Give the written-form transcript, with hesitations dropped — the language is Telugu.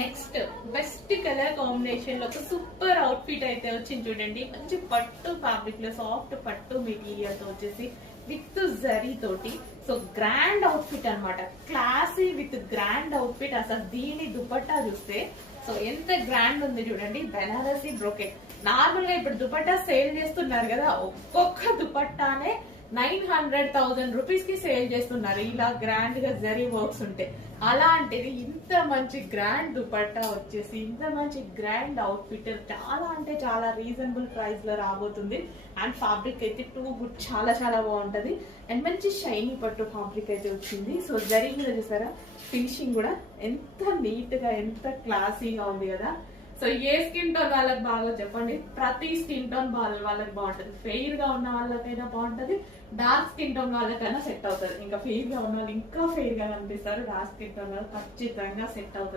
నెక్స్ట్ బెస్ట్ కలర్ కాంబినేషన్ లో ఒక సూపర్ అవుట్ ఫిట్ అయితే వచ్చింది చూడండి. మంచి పట్టు ఫ్యాబ్రిక్ లో సాఫ్ట్ పట్టు మెటీరియల్ తో వచ్చేసి విత్ జరీ తోటి. సో గ్రాండ్ అవుట్ ఫిట్ అనమాట, classy with grand out fit. అసలు దీని దుపట్టా చూస్తే సో ఎంత గ్రాండ్ ఉంది చూడండి. బెనారసీ బ్రోకెట్. నార్మల్ గా ఇప్పుడు దుపట్టా సేల్ చేస్తున్నారు కదా, ఒక్కొక్క దుపట్టానే 900,000 రూపీస్ కి సేల్ చేస్తున్నారు ఇలా గ్రాండ్ గా జరీ వర్క్స్ ఉంటే. అలాంటిది ఇంత మంచి గ్రాండ్ దుపట్టా వచ్చేసి ఇంత మంచి గ్రాండ్ అవుట్ ఫిట్ చాలా అంటే చాలా రీజనబుల్ ప్రైస్ లో రాబోతుంది. అండ్ ఫ్యాబ్రిక్ అయితే టూ గుడ్, చాలా చాలా బాగుంటది. అండ్ మంచి షైనీ పట్టు ఫ్యాబ్రిక్ అయితే వచ్చింది. సో జరీ మీద చూసారా ఫినిషింగ్ కూడా ఎంత నీట్ గా ఎంత క్లాసీగా ఉంది కదా. సో ఏ స్కిన్ టోన్ వాళ్ళకి బాగా చెప్పండి, ప్రతి స్కిన్ టోన్ వాళ్ళకి బాగుంటది. ఫెయిర్ గా ఉన్న వాళ్ళకైనా బాగుంటది, డార్క్ స్కిన్ టోన్ వాళ్ళకైనా సెట్ అవుతుంది. ఇంకా ఫెయిర్ గా ఉన్న వాళ్ళు ఇంకా ఫెయిర్ గా కనిపిస్తారు, డార్క్ స్కిన్ టోన్ వాళ్ళు ఖచ్చితంగా సెట్ అవుతుంది.